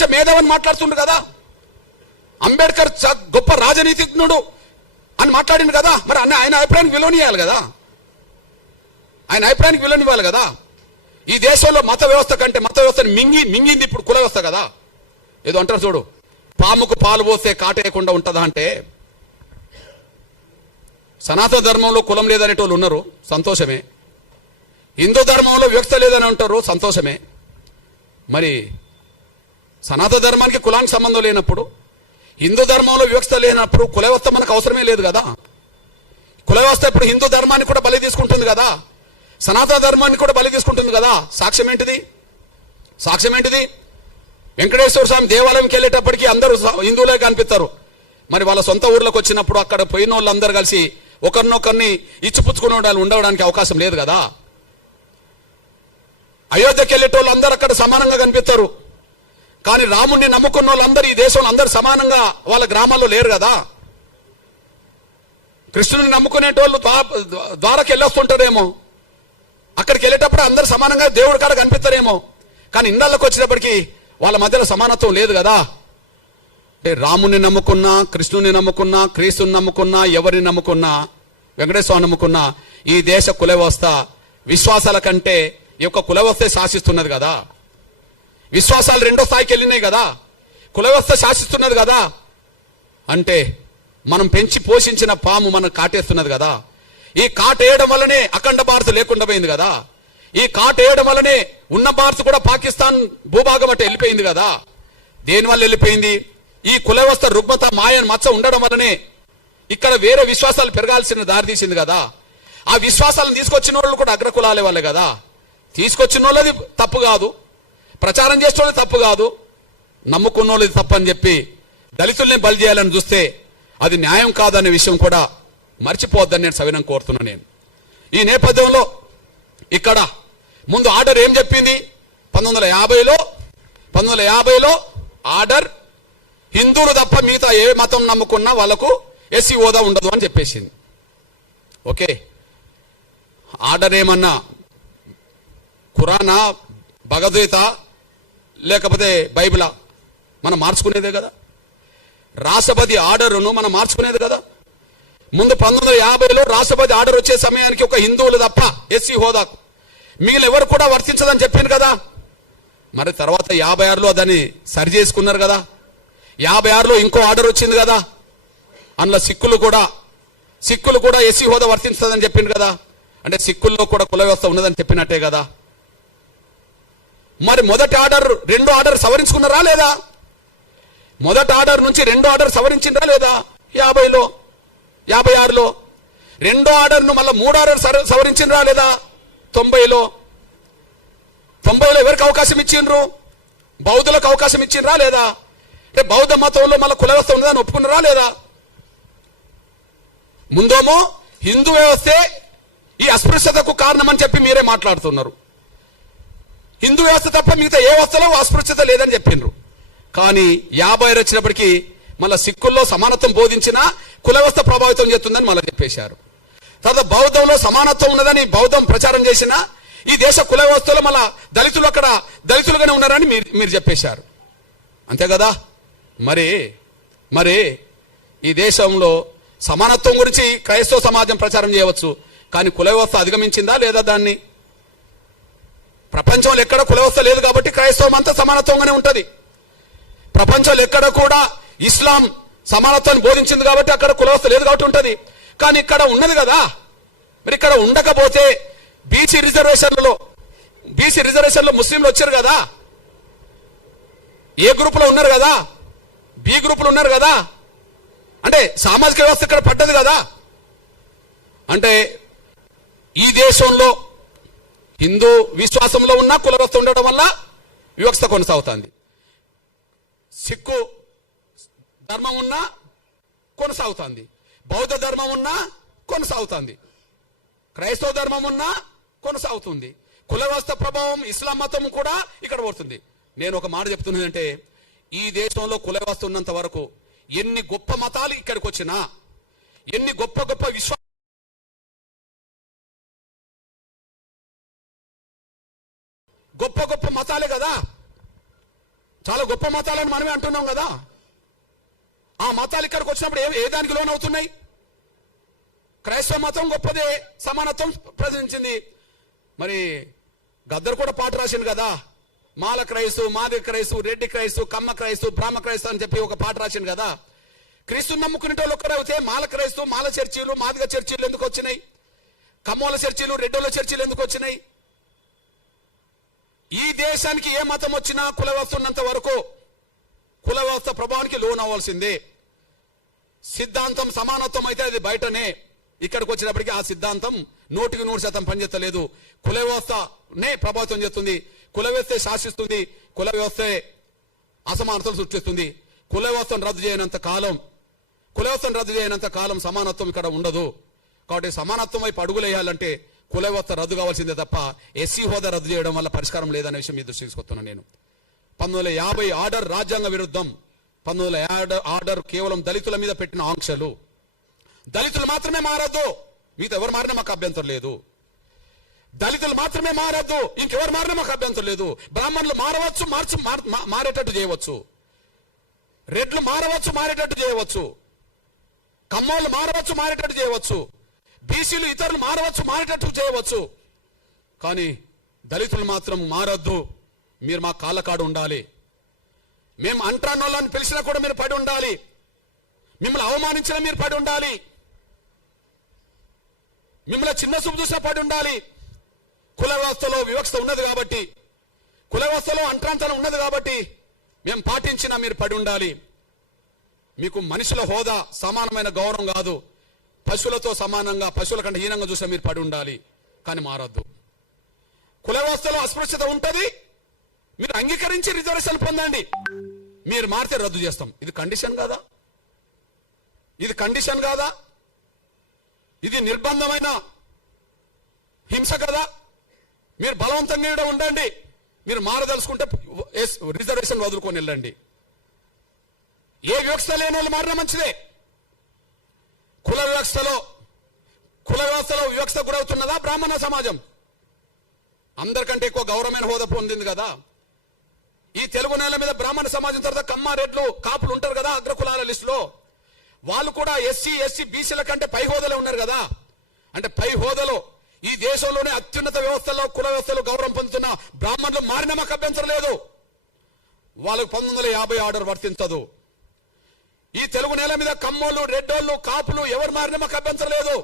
ప్రపంచ మేధావని మాట్లాడుతుండు కదా, అంబేద్కర్ గొప్ప రాజనీతిజ్ఞుడు అని మాట్లాడిండు కదా. మరి ఆయన అభిప్రాయానికి విలువనియాలి కదా, ఆయన అభిప్రాయానికి విలువనివ్వాలి కదా. ఈ దేశంలో మత వ్యవస్థ కంటే మత వ్యవస్థని మింగింది ఇప్పుడు కుల వ్యవస్థ కదా. ఏదో అంటారు చూడు, పాముకు పాలు పోస్తే కాటేయకుండా ఉంటుందా అంటే, సనాతన ధర్మంలో కులం లేదనేటోళ్ళు ఉన్నారు, సంతోషమే. హిందూ ధర్మంలో వివక్ష లేదని అంటారు, సంతోషమే. మరి సనాతన ధర్మానికి కులానికి సంబంధం లేనప్పుడు, హిందూ ధర్మంలో వివక్ష లేనప్పుడు కుల వ్యవస్థ మనకు అవసరమే లేదు కదా. కుల వ్యవస్థ ఇప్పుడు హిందూ ధర్మాన్ని కూడా బలి తీసుకుంటుంది కదా, సనాతన ధర్మాన్ని కూడా బలి తీసుకుంటుంది కదా. సాక్ష్యం ఏంటిది? సాక్ష్యం ఏంటిది? వెంకటేశ్వర స్వామి దేవాలయంకి వెళ్ళేటప్పటికీ అందరూ హిందువులే కనిపిస్తారు. మరి వాళ్ళ సొంత ఊర్లోకి వచ్చినప్పుడు అక్కడ పోయిన వాళ్ళు అందరు కలిసి ఒకరినొకరిని ఇచ్చిపుచ్చుకునే వాళ్ళు ఉండడానికి అవకాశం లేదు కదా. అయోధ్యకి వెళ్ళేటోళ్ళు అందరూ అక్కడ సమానంగా కనిపిస్తారు. కానీ రాముణ్ణి నమ్ముకున్న వాళ్ళందరూ ఈ దేశంలో అందరూ సమానంగా వాళ్ళ గ్రామాల్లో లేరు కదా. కృష్ణుని నమ్ముకునేటోళ్ళు ద్వారకి వెళ్ళొస్తుంటారేమో, అక్కడికి వెళ్ళేటప్పుడు అందరూ సమానంగా దేవుడి కాడ కనిపిస్తారేమో. కానీ ఇళ్ళకి వచ్చేటప్పటికి వాళ్ళ మధ్యలో సమానత్వం లేదు కదా. అంటే రాముని నమ్ముకున్నా, కృష్ణుని నమ్ముకున్నా, క్రీస్తుని నమ్ముకున్నా, ఎవరిని నమ్ముకున్నా, వెంకటేశ్వర నమ్ముకున్నా, ఈ దేశ కుల వ్యవస్థ విశ్వాసాల కంటే ఈ యొక్క కుల వ్యవస్థ శాసిస్తున్నది కదా. విశ్వాసాలు రెండో స్థాయికి వెళ్ళినాయి కదా, కుల వ్యవస్థ శాసిస్తున్నది కదా. అంటే మనం పెంచి పోషించిన పాము మనం కాటేస్తున్నది కదా. ఈ కాటేయడం వల్లనే అఖండ భారత్ లేకుండా పోయింది కదా. ఈ కాటేయడం వల్లనే ఉన్న భారత్ కూడా పాకిస్తాన్ భూభాగం అంటే వెళ్ళిపోయింది కదా. దేనివల్ల వెళ్ళిపోయింది? ఈ కుల వ్యవస్థ రుగ్మత మాయన్ మచ్చ ఉండడం వల్లనే ఇక్కడ వేరే విశ్వాసాలు పెరగాల్సిన దారి తీసింది కదా. ఆ విశ్వాసాలను తీసుకొచ్చిన వాళ్ళు కూడా అగ్రకులాలే వాళ్ళే కదా. తీసుకొచ్చిన వాళ్ళది తప్పు కాదు, ప్రచారం చేసిన వాళ్ళది తప్పు కాదు, నమ్ముకున్న వాళ్ళది తప్పు అని చెప్పి దళితుల్ని బలి చేయాలని చూస్తే అది న్యాయం కాదనే విషయం కూడా మర్చిపోవద్దని నేను సవినం కోరుతున్నాను. నేను ఈ నేపథ్యంలో ఇక్కడ ముందు ఆర్డర్ ఏం చెప్పింది? 1950లో ఆర్డర్ హిందువులు తప్ప మిగతా ఏ మతం నమ్ముకున్నా వాళ్ళకు ఎస్సీ హోదా ఉండదు అని చెప్పేసింది. ఓకే, ఆర్డర్ ఏమన్నా ఖురానా, భగవద్గీత లేకపోతే బైబిలా? మనం మార్చుకునేదే కదా. రాష్ట్రపతి ఆర్డర్ను మనం మార్చుకునేది కదా. ముందు 1950లో రాష్ట్రపతి ఆర్డర్ వచ్చే సమయానికి ఒక హిందువులు తప్ప ఎస్సీ హోదాకు మిగిలిన ఎవరు కూడా వర్తించదని చెప్పింది కదా. మరి తర్వాత 56లో దాన్ని సరి చేసుకున్నారు కదా. 56లో ఇంకో ఆర్డర్ వచ్చింది కదా, అందులో సిక్కులు కూడా ఎస్సీ హోదా వర్తించదని చెప్పింది కదా. అంటే సిక్కుల్లో కూడా కుల వ్యవస్థ ఉన్నదని చెప్పినట్టే కదా. మరి మొదటి ఆర్డర్ రెండో ఆర్డర్ సవరించుకున్నారా లేదా? మొదటి ఆర్డర్ నుంచి రెండో ఆర్డర్ సవరించిందా లేదా? 50లో 56లో రెండో ఆర్డర్ను మళ్ళీ మూడో ఆర్డర్ సవరించిండ్రా లేదా? 90లో ఎవరికి అవకాశం ఇచ్చిండ్రు? బౌద్ధులకు అవకాశం ఇచ్చిండ్రా లేదా? అంటే బౌద్ధ మతంలో మళ్ళీ కుల వ్యవస్థ ఉన్నదని ఒప్పుకున్నారా లేదా? ముందేమో హిందూ వ్యవస్థే ఈ అస్పృశ్యతకు కారణం అని చెప్పి మీరే మాట్లాడుతున్నారు. హిందూ వ్యవస్థ తప్ప మిగతా ఏ వ్యవస్థలో అస్పృశ్యత లేదని చెప్పిండ్రు. కానీ 50 వచ్చినప్పటికీ మళ్ళీ సిక్కుల్లో సమానత్వం బోధించినా కుల వ్యవస్థ ప్రభావితం చేస్తుందని మళ్ళీ చెప్పేశారు. తర్వాత బౌద్ధంలో సమానత్వం ఉన్నదని బౌద్ధం ప్రచారం చేసినా ఈ దేశ కుల వ్యవస్థలో మళ్ళా దళితులు అక్కడ దళితులుగానే ఉన్నారని మీరు చెప్పేశారు. అంతే కదా. మరి ఈ దేశంలో సమానత్వం గురించి క్రైస్తవ సమాజం ప్రచారం చేయవచ్చు, కానీ కుల వ్యవస్థ అధిగమించిందా లేదా? దాన్ని ప్రపంచంలో ఎక్కడ కుల వ్యవస్థ లేదు కాబట్టి క్రైస్తవం అంతా సమానత్వంగానే ఉంటది. ప్రపంచంలో ఎక్కడ కూడా ఇస్లాం సమానత్వాన్ని బోధించింది కాబట్టి అక్కడ కుల వ్యవస్థ లేదు కాబట్టి ఉంటది. కానీ ఇక్కడ ఉన్నది కదా. మరి ఇక్కడ ఉండకపోతే బీసీ రిజర్వేషన్లో ముస్లింలు వచ్చారు కదా, ఏ గ్రూపులో ఉన్నారు కదా, బి గ్రూపులు ఉన్నారు కదా. అంటే సామాజిక వ్యవస్థ ఇక్కడ పడ్డది కదా. అంటే ఈ దేశంలో హిందూ విశ్వాసంలో ఉన్న కుల వ్యవస్థ ఉండడం వల్ల వివక్షత కొనసాగుతుంది. సిక్కు ధర్మం ఉన్నా కొనసాగుతుంది, బౌద్ధ ధర్మం ఉన్నా కొనసాగుతుంది, క్రైస్తవ ధర్మం ఉన్నా కొనసాగుతుంది. కుల వ్యవస్థ ప్రభావం ఇస్లాం మతం కూడా ఇక్కడ పడుతుంది. నేను ఒక మాట చెప్తున్నానంటే, ఈ దేశంలో కుల వ్యవస్థ ఉన్నంత వరకు ఎన్ని గొప్ప మతాలు ఇక్కడికి వచ్చినా, ఎన్ని గొప్ప గొప్ప మతాలే కదా. చాలా గొప్ప మతాలని మనమే అంటున్నాం కదా. ఆ మతాలు ఇక్కడికి వచ్చినప్పుడు ఏ దానికి లోన్ అవుతున్నాయి? క్రైస్తవ మతం గొప్పదే, సమానత్వం ప్రదర్శించింది. మరి గద్దరు కూడా పాట రాసింది కదా, మాల క్రైస్తు, మాది క్రైస్తు, రెడ్డి క్రైస్తు, కమ్మ క్రైస్తు, బ్రాహ్మ క్రైస్తు అని చెప్పి ఒక పాట రాసింది కదా. క్రీస్తుని నమ్ముకునే వాళ్ళు ఒక్కరైతే మాల క్రైస్తు, మాల చర్చీలు, మాదిగ చర్చీలు ఎందుకు వచ్చినాయి? కమ్మోల చర్చీలు, రెడ్డోల చర్చీలు ఎందుకు వచ్చినాయి? ఈ దేశానికి ఏ మతం వచ్చినా కుల వ్యవస్థ ఉన్నంత వరకు కుల వ్యవస్థ ప్రభావానికి లోన్ అవ్వాల్సిందే. సిద్ధాంతం సమానత్వం అయితే అది బయటనే, ఇక్కడికి వచ్చినప్పటికీ ఆ సిద్ధాంతం 100% పనిచేస్తలేదు. కుల వ్యవస్థనే ప్రభావితం చేస్తుంది, కుల వ్యవస్థే శాసిస్తుంది, కుల వ్యవస్థే అసమానతలు సృష్టిస్తుంది. కుల వ్యవస్థను రద్దు చేయనంత కాలం సమానత్వం ఇక్కడ ఉండదు. కాబట్టి సమానత్వం వైపు అడుగులేయాలంటే కుల వ్యవస్థ రద్దు కావాల్సిందే తప్ప ఎస్సీ హోదా రద్దు చేయడం వల్ల పరిష్కారం లేదనే విషయం మీ దృష్టికి తీసుకొస్తున్నాను నేను. 1950 ఆర్డర్ రాజ్యాంగ విరుద్ధం. 1950 ఆర్డర్ కేవలం దళితుల మీద పెట్టిన ఆంక్షలు. దళితులు మాత్రమే మారద్దు, మీతో ఎవరు మారినా మాకు అభ్యంతరం లేదు. దళితులు మాత్రమే మారద్దు, ఇంకెవరు మారినా మాకు అభ్యంతరం లేదు. బ్రాహ్మణులు మారవచ్చు, మారేటట్టు చేయవచ్చు. రెడ్లు మారవచ్చు, మారేటట్టు చేయవచ్చు. కమ్మోళ్ళు మారవచ్చు, మారేటట్టు చేయవచ్చు. బీసీలు ఇతరులు మారవచ్చు, మారేటట్టు చేయవచ్చు. కానీ దళితులు మాత్రం మారద్దు. మీరు మా కాళ్ళ కాడు ఉండాలి. మేము అంట్రాన్నోళ్ళని పిలిచినా కూడా మీరు పడి ఉండాలి. మిమ్మల్ని అవమానించినా మీరు పడి ఉండాలి. మిమ్మల్ని చిన్న చూపు చూసినా పడి ఉండాలి. కుల వ్యవస్థలో వివక్ష ఉన్నది కాబట్టి, కుల వ్యవస్థలో అంట్రాంతరం ఉన్నది కాబట్టి మేము పాటించినా మీరు పడి ఉండాలి. మీకు మనుషుల హోదా సమానమైన గౌరవం కాదు, పశువులతో సమానంగా, పశువుల కంటే హీనంగా చూసినా మీరు పడి ఉండాలి. కానీ మారద్దు. కుల వ్యవస్థలో అస్పృశ్యత ఉంటుంది, మీరు అంగీకరించి రిజర్వేషన్ పొందండి. మీరు మారితే రద్దు చేస్తాం. ఇది కండిషన్ కాదా? ఇది కండిషన్ కాదా? ఇది నిర్బంధమైన హింస కదా? మీరు బలవంతంగా ఇక్కడ ఉండండి. మీరు మారదలుచుకుంటే రిజర్వేషన్ వదులుకొని వెళ్ళండి. ఏ వ్యవస్థ లేని వాళ్ళు మారినా మంచిదే. కుల వ్యవస్థలో వివక్ష గురవుతున్నదా బ్రాహ్మణ సమాజం? అందరికంటే ఎక్కువ గౌరవమైన హోదా పొందింది కదా. ఈ తెలుగు నేల మీద బ్రాహ్మణ సమాజం తర్వాత కమ్మ, రెడ్లు, కాపులు ఉంటారు కదా అగ్రకులాల లిస్టులో. వాళ్ళు కూడా ఎస్సీ, బీసీల కంటే పై హోదాలో ఉన్నారు కదా. అంటే పై హోదాలో ఈ దేశంలోనే అత్యున్నత వ్యవస్థలో, కుల వ్యవస్థలో గౌరవం పొందుతున్న బ్రాహ్మణులు మారిన మాకు అభ్యంతరం లేదు. వాళ్ళకు 1950 ఆర్డర్ వర్తించదు. ఈ తెలుగు నేల మీద కమ్మోళ్ళు, రెడ్డోళ్ళు, కాపులు ఎవరు మారిన మాకు అభ్యంతరం లేదు.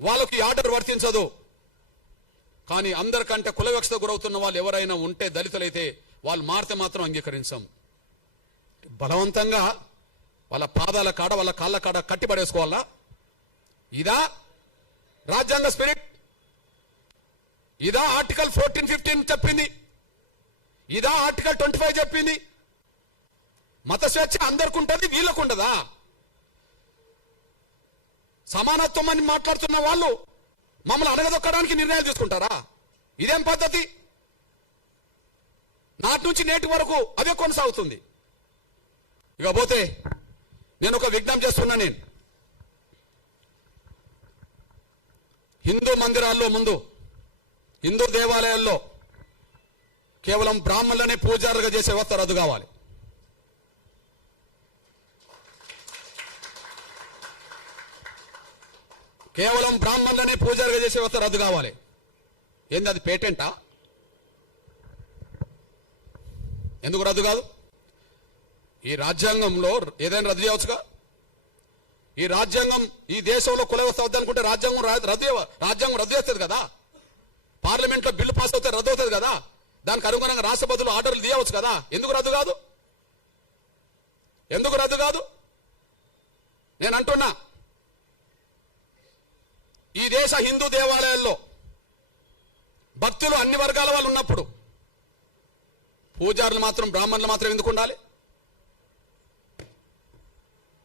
వాళ్ళకి ఆర్డర్ వర్తించదు. కానీ అందరికంటే కుల వివక్షత గురవుతున్న వాళ్ళు ఎవరైనా ఉంటే, దళితులైతే వాళ్ళు మారితే మాత్రం అంగీకరించాం. బలవంతంగా వాళ్ళ పాదాల కాడ, వాళ్ళ కాళ్ళ కాడ కట్టిపడేసుకోవాలా? ఇదా రాజ్యాంగ స్పిరిట్? ఇదా ఆర్టికల్ 14-15 చెప్పింది? ఇదా ఆర్టికల్ 25 చెప్పింది? మత స్వేచ్ఛ అందరికి ఉంటుంది, వీళ్ళకు ఉండదా? సమానత్వం అని మాట్లాడుతున్న వాళ్ళు మమ్మల్ని అడగదొక్కడానికి నిర్ణయాలు తీసుకుంటారా? ఇదేం పద్ధతి? నాటి నుంచి నేటి వరకు అదే కొనసాగుతుంది. ఇకపోతే నేను ఒక విజ్ఞప్తి చేస్తున్నా. నేను హిందూ మందిరాల్లో ముందు, హిందూ దేవాలయాల్లో కేవలం బ్రాహ్మణులనే పూజారులుగా చేసే వ్యవస్థ రద్దు కావాలి. కేవలం బ్రాహ్మణులనే పూజారులుగా చేసే వ్యవస్థ రద్దు కావాలి. ఏంది అది పేటెంటా? ఎందుకు రద్దు కాదు? ఈ రాజ్యాంగంలో ఏదైనా రద్దు చేయవచ్చుగా. ఈ రాజ్యాంగం ఈ దేశంలో కుల వ్యవస్థ వద్దనుకుంటే రాజ్యాంగం రద్దు చేస్తుంది కదా. పార్లమెంట్లో బిల్లు పాస్ అవుతే రద్దు అవుతుంది కదా. దానికి అనుగుణంగా రాష్ట్రపతులు ఆర్డర్లు తీయవచ్చు కదా. ఎందుకు రద్దు కాదు? ఎందుకు రద్దు కాదు? నేను అంటున్నా, ఈ దేశ హిందూ దేవాలయాల్లో భక్తులు అన్ని వర్గాల వాళ్ళు ఉన్నప్పుడు పూజారులు మాత్రం, బ్రాహ్మణులు మాత్రం ఎందుకు ఉండాలి?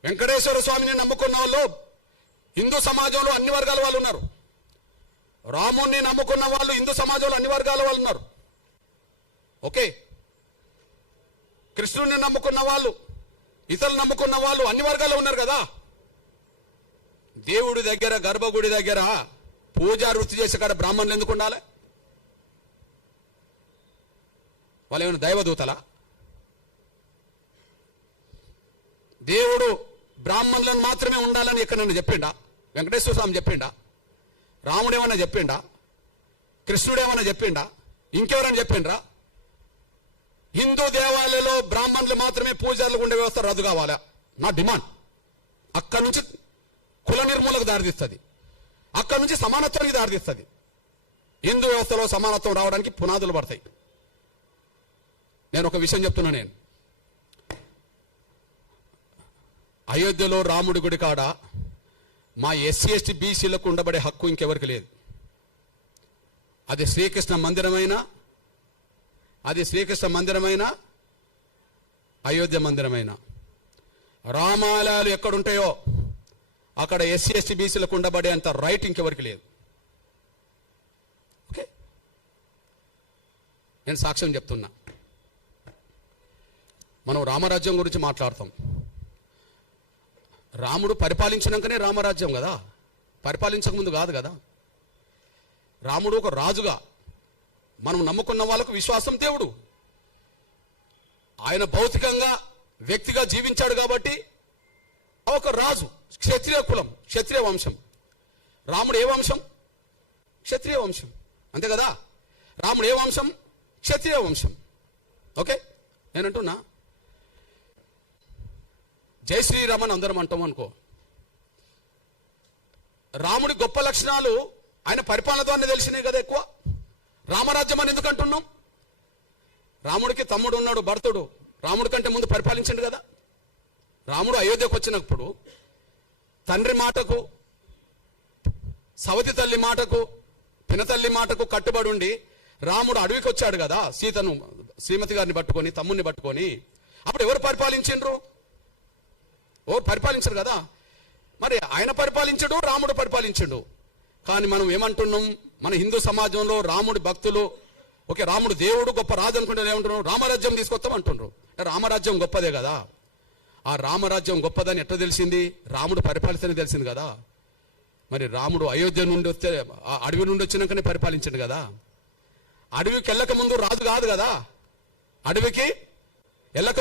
వెంకటేశ్వర స్వామిని నమ్ముకున్న వాళ్ళు హిందూ సమాజంలో అన్ని వర్గాల వాళ్ళు ఉన్నారు. రాముణ్ణి నమ్ముకున్న వాళ్ళు హిందూ సమాజంలో అన్ని వర్గాల వాళ్ళు ఉన్నారు. ఓకే, కృష్ణుడిని నమ్ముకున్న వాళ్ళు, ఇతరులు నమ్ముకున్న వాళ్ళు అన్ని వర్గాల్లో ఉన్నారు కదా. దేవుడి దగ్గర, గర్భగుడి దగ్గర పూజా వృత్తి చేసే కాడ బ్రాహ్మణులు ఎందుకు ఉండాలి? వాళ్ళు ఏమైనా దైవదూతలా? దేవుడు బ్రాహ్మణులను మాత్రమే ఉండాలని ఎక్కడైనా చెప్పిండా? వెంకటేశ్వర స్వామి చెప్పిండా? రాముడు ఏమన్నా చెప్పిండా? కృష్ణుడు ఏమన్నా చెప్పిండా? ఇంకెవరైనా చెప్పిండ్రా? హిందూ దేవాలయంలో బ్రాహ్మణులు మాత్రమే పూజారులు ఉండే వ్యవస్థ రద్దు కావాలా? నా డిమాండ్. అక్కడి నుంచి కుల నిర్మూలకు దారితీస్తుంది, అక్కడి నుంచి సమానత్వానికి దారితీస్తుంది. హిందూ వ్యవస్థలో సమానత్వం రావడానికి పునాదులు పడతాయి. నేను ఒక విషయం చెప్తున్నా, నేను అయోధ్యలో రాముడి గుడి కాడ మా ఎస్సీ ఎస్టీ బీసీలకు ఉండబడే హక్కు ఇంకెవరికి లేదు. అది శ్రీకృష్ణ మందిరమైన అయోధ్య మందిరమైన రామాలయాలు ఎక్కడుంటాయో అక్కడ ఎస్సీ ఎస్టీ బీసీలకు ఉండబడే అంత రైట్ ఇంకెవరికి లేదు. ఓకే, నేను సాక్ష్యం చెప్తున్నా. మనం రామరాజ్యం గురించి మాట్లాడతాం. రాముడు పరిపాలించినాకనే రామరాజ్యం కదా, పరిపాలించక ముందు కాదు కదా. రాముడు ఒక రాజుగా, మనం నమ్ముకున్న వాళ్ళకు విశ్వాసం దేవుడు. ఆయన భౌతికంగా వ్యక్తిగా జీవించాడు కాబట్టి ఒక రాజు, క్షత్రియ కులం, క్షత్రియ వంశం. రాముడు ఏ వంశం? క్షత్రియ వంశం, అంతే కదా. రాముడు ఏ వంశం? క్షత్రియ వంశం. ఓకే, నేనంటున్నా జై శ్రీరామ్ అని అందరం అంటాం అనుకో. రాముడి గొప్ప లక్షణాలు ఆయన పరిపాలన ద్వారా తెలిసినాయి కదా ఎక్కువ. రామరాజ్యం అని ఎందుకు అంటున్నాం? రాముడికి తమ్ముడు ఉన్నాడు, భరతుడు. రాముడి కంటే ముందు పరిపాలించండు కదా. రాముడు అయోధ్యకు వచ్చినప్పుడు తండ్రి మాటకు, సవతి తల్లి మాటకు, పినతల్లి మాటకు కట్టుబడి ఉండి రాముడు అడవికి వచ్చాడు కదా, సీతను, శ్రీమతి గారిని పట్టుకొని, తమ్ముడిని పట్టుకొని. అప్పుడు ఎవరు పరిపాలించిండ్రు? ఎవరు పరిపాలించరు కదా. మరి ఆయన పరిపాలించడు, రాముడు పరిపాలించడు. కానీ మనం ఏమంటున్నాం? మన హిందూ సమాజంలో రాముడి భక్తులు, ఓకే రాముడు దేవుడు గొప్ప రాజు అనుకుంటే ఏమంటున్నాం? రామరాజ్యం తీసుకొస్తాం అంటున్నారు. రామరాజ్యం గొప్పదే కదా. ఆ రామరాజ్యం గొప్పదని ఎట్లా తెలిసింది? రాముడు పరిపాలిస్తేనే తెలిసింది కదా. మరి రాముడు అయోధ్య నుండి వస్తే, అడవి నుండి వచ్చినాకనే పరిపాలించండు కదా. అడవికి వెళ్ళక ముందు రాజు కాదు కదా. అడవికి వెళ్ళక